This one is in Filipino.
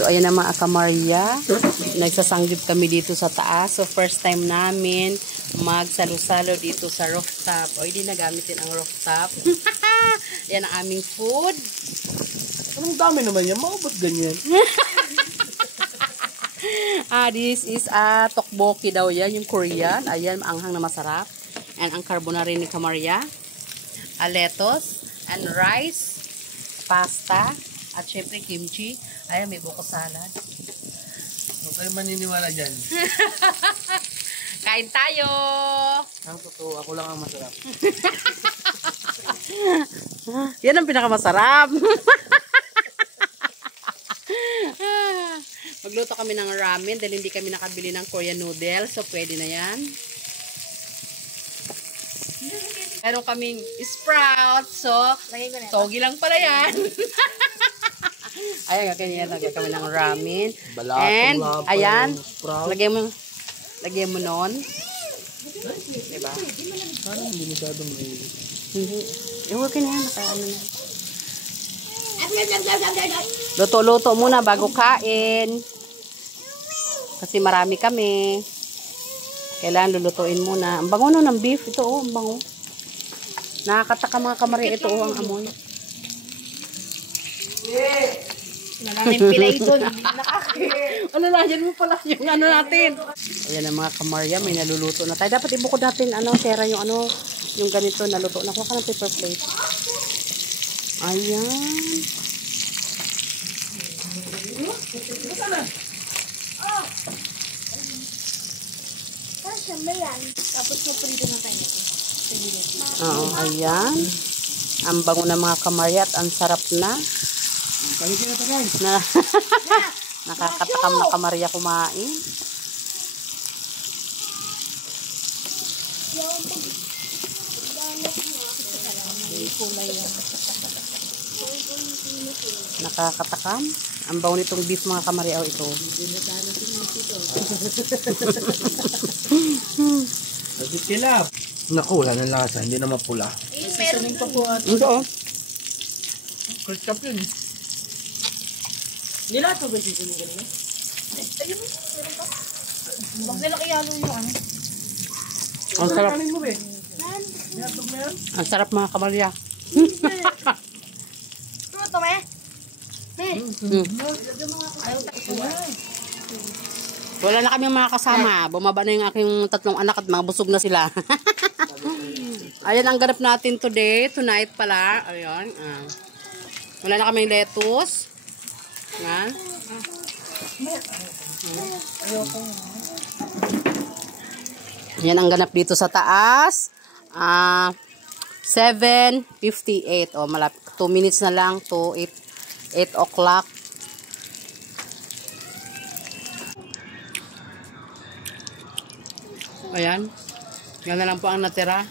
So, ayan na mga Kamaria. Nagsasanggip kami dito sa taas. So, first time namin magsalo-salo dito sa rooftop. O, hindi na gamitin ang rooftop. Yan ang aming food. Anong dami naman yan? Maubot ganyan. This is tteokbokki daw yan, yung Korean. Ayan, anghang na masarap. And ang carbonara ni Kamaria. Lettuce and rice, pasta, at syempre kimchi. Ayan, may buko salad. Huwag kayo maniniwala dyan. Kain tayo! Ang totoo, ako lang ang masarap. Yan ang pinakamasarap. Magluto kami ng ramen dahil hindi kami nakabili ng Korean noodles. So, pwede na yan. Meron kaming sprouts. So, togi lang pala yan. Ayan, ganyan. Lagyan kami ng ramen. And, ayan. Lagyan mo nun. Diba? Parang hindi masyadong may... Hindi. Huwag ka na yan. Nakaano na. Luto-luto muna bago kain. Kasi marami kami. Kailangan lulutuin muna. Ang bango no ng beef. Ito oh, ang bango. Nakakataka mga Kamaria. Ito oh, ang amoy. Maraming pila ito. Ano na, dyan mo pala yung ano natin. Ayan ang mga Kamaria. May naluluto na tayo. Dapat ibukod natin, Sarah, yung yung ganito naluto. Nakuha ka ng paper plate. Ayan. Tapos maprito na tayo nito. Oo, ayan. Ang bango ng mga Kamaria at ang sarap na. Nakakatakam na Kamaria kumain. Nakakatakam. Ang bango nitong beef mga Kamaria ito. Kilap. Naku, wala ng lasa. Hindi na mapula. Meron pa po. Ito oh. Ketchup yun. Nila ito ba dito mo ganun? Ayun, meron pa. Huwag nila kayalo yung ano. Ang sarap. Kanin mo be. Ang sarap mga Kamaria. Ano ito, me? Wala na kami mga kasama. Bumaba na yung aking 3 anak at mga busog na sila. Ayan ang ganap natin today. Tonight pala. Ayan. Wala na kaming lettuce. Ayan. Ayan ang ganap dito sa taas. 7:58. O, malapit. 2 minutes na lang to 8 o'clock. Ayan. Yan na lang po ang natira.